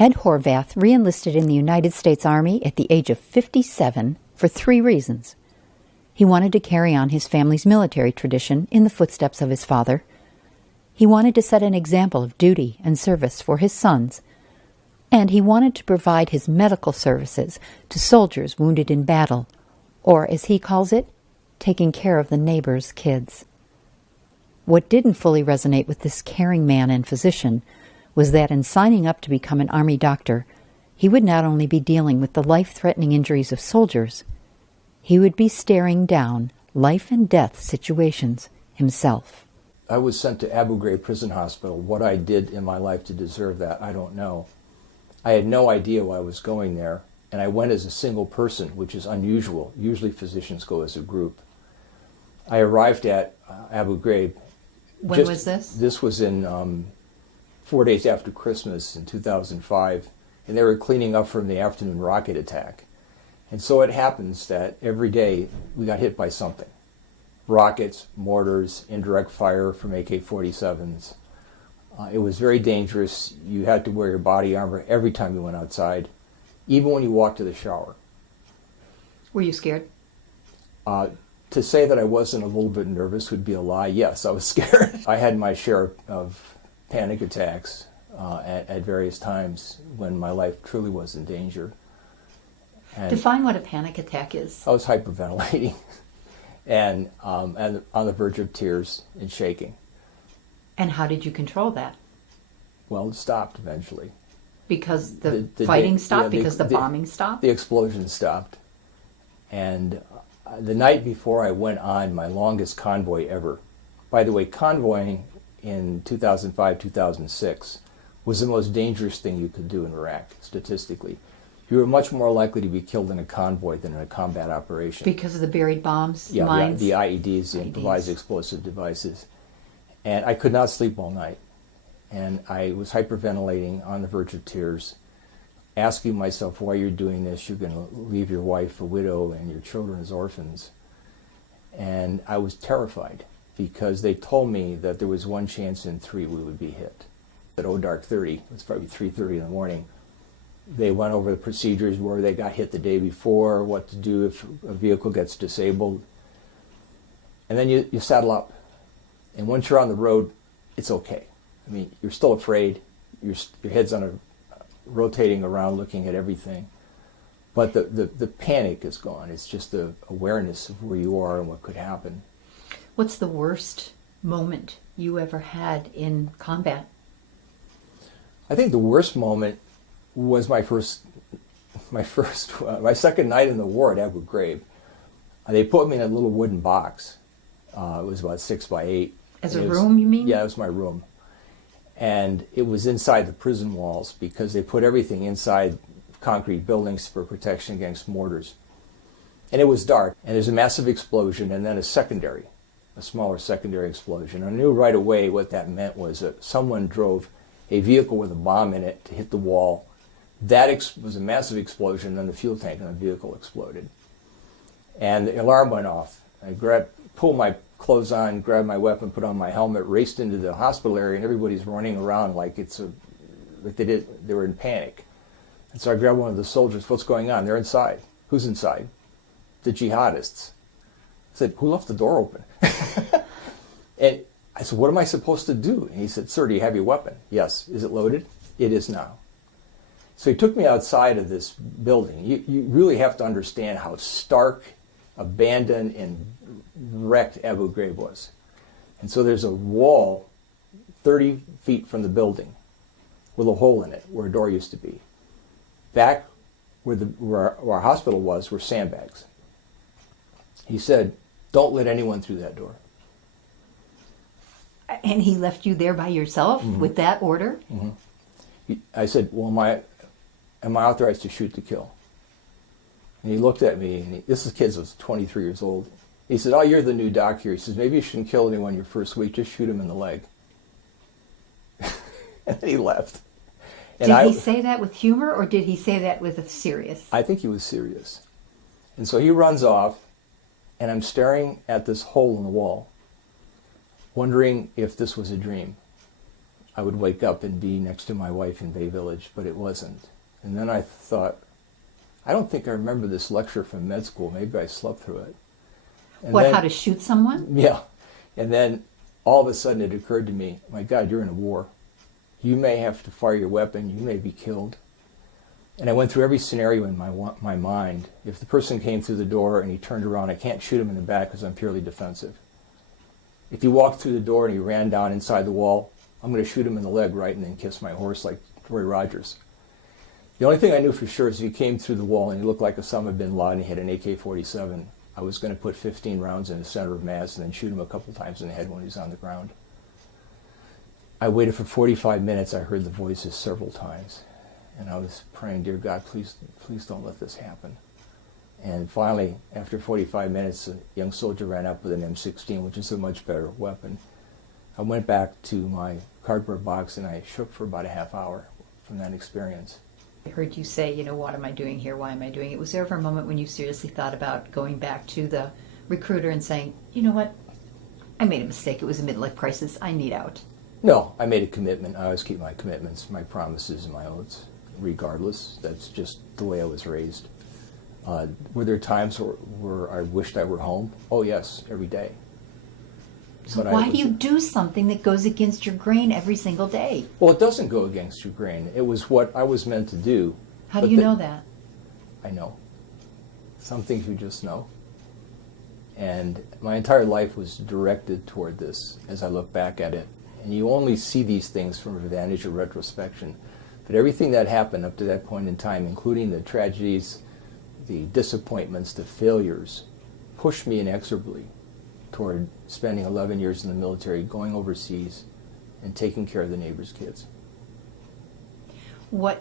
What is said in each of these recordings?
Ed Horvath re-enlisted in the United States Army at the age of 57 for 3 reasons. He wanted to carry on his family's military tradition in the footsteps of his father. He wanted to set an example of duty and service for his sons. And he wanted to provide his medical services to soldiers wounded in battle, or, as he calls it, taking care of the neighbor's kids. What didn't fully resonate with this caring man and physician was that in signing up to become an Army doctor, he would not only be dealing with the life-threatening injuries of soldiers, he would be staring down life-and-death situations himself. I was sent to Abu Ghraib Prison Hospital. What I did in my life to deserve that, I don't know. I had no idea why I was going there, and I went as a single person, which is unusual. Usually physicians go as a group. I arrived at Abu Ghraib. When was this? This was in 4 days after Christmas in 2005, and they were cleaning up from the afternoon rocket attack. And so it happens that every day we got hit by something. Rockets, mortars, indirect fire from AK-47s. It was very dangerous. You had to wear your body armor every time you went outside, even when you walked to the shower. Were you scared? To say that I wasn't a little bit nervous would be a lie. Yes, I was scared. I had my share of panic attacks at various times when my life truly was in danger. And define what a panic attack is. I was hyperventilating and on the verge of tears and shaking. And how did you control that? Well, it stopped eventually. Because the fighting stopped? Because the bombing stopped? The explosion stopped. And the night before I went on my longest convoy ever, by the way, convoying in 2005, 2006 was the most dangerous thing you could do in Iraq, statistically. You were much more likely to be killed in a convoy than in a combat operation. Because of the buried bombs, mines? Yeah, the IEDs, the improvised explosive devices. And I could not sleep all night. And I was hyperventilating on the verge of tears, asking myself why you're doing this. You're going to leave your wife a widow and your children as orphans. And I was terrified because they told me that there was 1 chance in 3 we would be hit. At dark 30, it was probably 3:30 in the morning, they went over the procedures where they got hit the day before, what to do if a vehicle gets disabled. And then you saddle up. And once you're on the road, it's okay. I mean, you're still afraid. Your head's rotating around looking at everything. But the panic is gone. It's just the awareness of where you are and what could happen. What's the worst moment you ever had in combat? I think the worst moment was my second night in the war at Abu Ghraib. They put me in a little wooden box. It was about 6 by 8. As a room, you mean? Yeah, it was my room. And it was inside the prison walls because they put everything inside concrete buildings for protection against mortars. And it was dark, and there's a massive explosion and then a smaller secondary explosion. I knew right away what that meant was that someone drove a vehicle with a bomb in it to hit the wall. That was a massive explosion, then the fuel tank on the vehicle exploded. And the alarm went off. I pulled my clothes on, grabbed my weapon, put on my helmet, raced into the hospital area, and everybody's running around like they were in panic. And so I grabbed one of the soldiers. What's going on? They're inside. Who's inside? The jihadists. I said, who left the door open? And I said, what am I supposed to do? And he said, sir, do you have your weapon? Yes. Is it loaded? It is now. So he took me outside of this building. You really have to understand how stark, abandoned, and wrecked Abu Ghraib was. And so there's a wall 30 feet from the building with a hole in it where a door used to be. Back where our hospital was were sandbags. He said, don't let anyone through that door. And he left you there by yourself with that order? I said, well, am I authorized to shoot to kill? And he looked at me, and this kid was 23 years old. He said, oh, you're the new doctor. He says, maybe you shouldn't kill anyone your first week, just shoot him in the leg. And then he left. Did he say that with humor, or did he say that with a serious? I think he was serious. And so he runs off, and I'm staring at this hole in the wall, wondering if this was a dream. I would wake up and be next to my wife in Bay Village, but it wasn't. And then I thought, I don't think I remember this lecture from med school. Maybe I slept through it. And What, then, how to shoot someone? yeah. And then all of a sudden it occurred to me, my God, you're in a war. You may have to fire your weapon. You may be killed. And I went through every scenario in my mind. If the person came through the door and he turned around, I can't shoot him in the back because I'm purely defensive. If he walked through the door and he ran down inside the wall, I'm going to shoot him in the leg, right, and then kiss my horse like Roy Rogers. The only thing I knew for sure is if he came through the wall and he looked like Osama bin Laden, he had an AK-47, I was going to put 15 rounds in the center of mass and then shoot him a couple times in the head when he was on the ground. I waited for 45 minutes. I heard the voices several times. And I was praying, dear God, please don't let this happen. And finally, after 45 minutes, a young soldier ran up with an M16, which is a much better weapon. I went back to my cardboard box and I shook for about a half hour from that experience. I heard you say, what am I doing here? Why am I doing it? Was there ever a moment when you seriously thought about going back to the recruiter and saying, you know what? I made a mistake. It was a midlife crisis. I need out. No, I made a commitment. I always keep my commitments, my promises, and my oaths, regardless. That's just the way I was raised. Were there times where I wished I were home? Oh, yes, every day. So why do you do something that goes against your grain every single day? Well, it doesn't go against your grain. It was what I was meant to do. How do you know that? I know. Some things you just know. And my entire life was directed toward this as I look back at it. And you only see these things from a vantage of retrospection. But everything that happened up to that point in time, including the tragedies, the disappointments, the failures, pushed me inexorably toward spending 11 years in the military, going overseas, and taking care of the neighbors' kids. What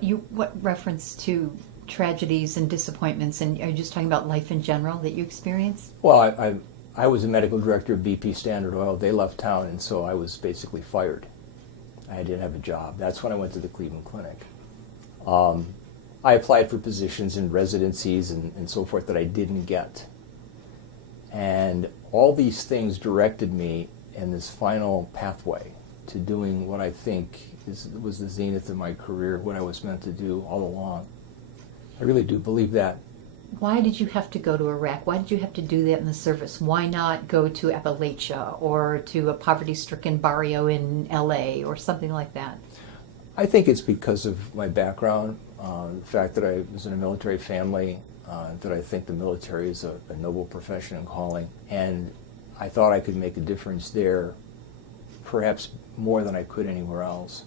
reference to tragedies and disappointments, and are you just talking about life in general that you experienced? Well, I was a medical director of BP Standard Oil. They left town, and so I was basically fired. I didn't have a job. That's when I went to the Cleveland Clinic. I applied for positions in residencies and so forth that I didn't get. And all these things directed me in this final pathway to doing what I think was the zenith of my career, what I was meant to do all along. I really do believe that. Why did you have to go to Iraq? Why did you have to do that in the service? Why not go to Appalachia or to a poverty-stricken barrio in LA or something like that? I think it's because of my background, the fact that I was in a military family, that I think the military is a noble profession and calling, and I thought I could make a difference there, perhaps more than I could anywhere else.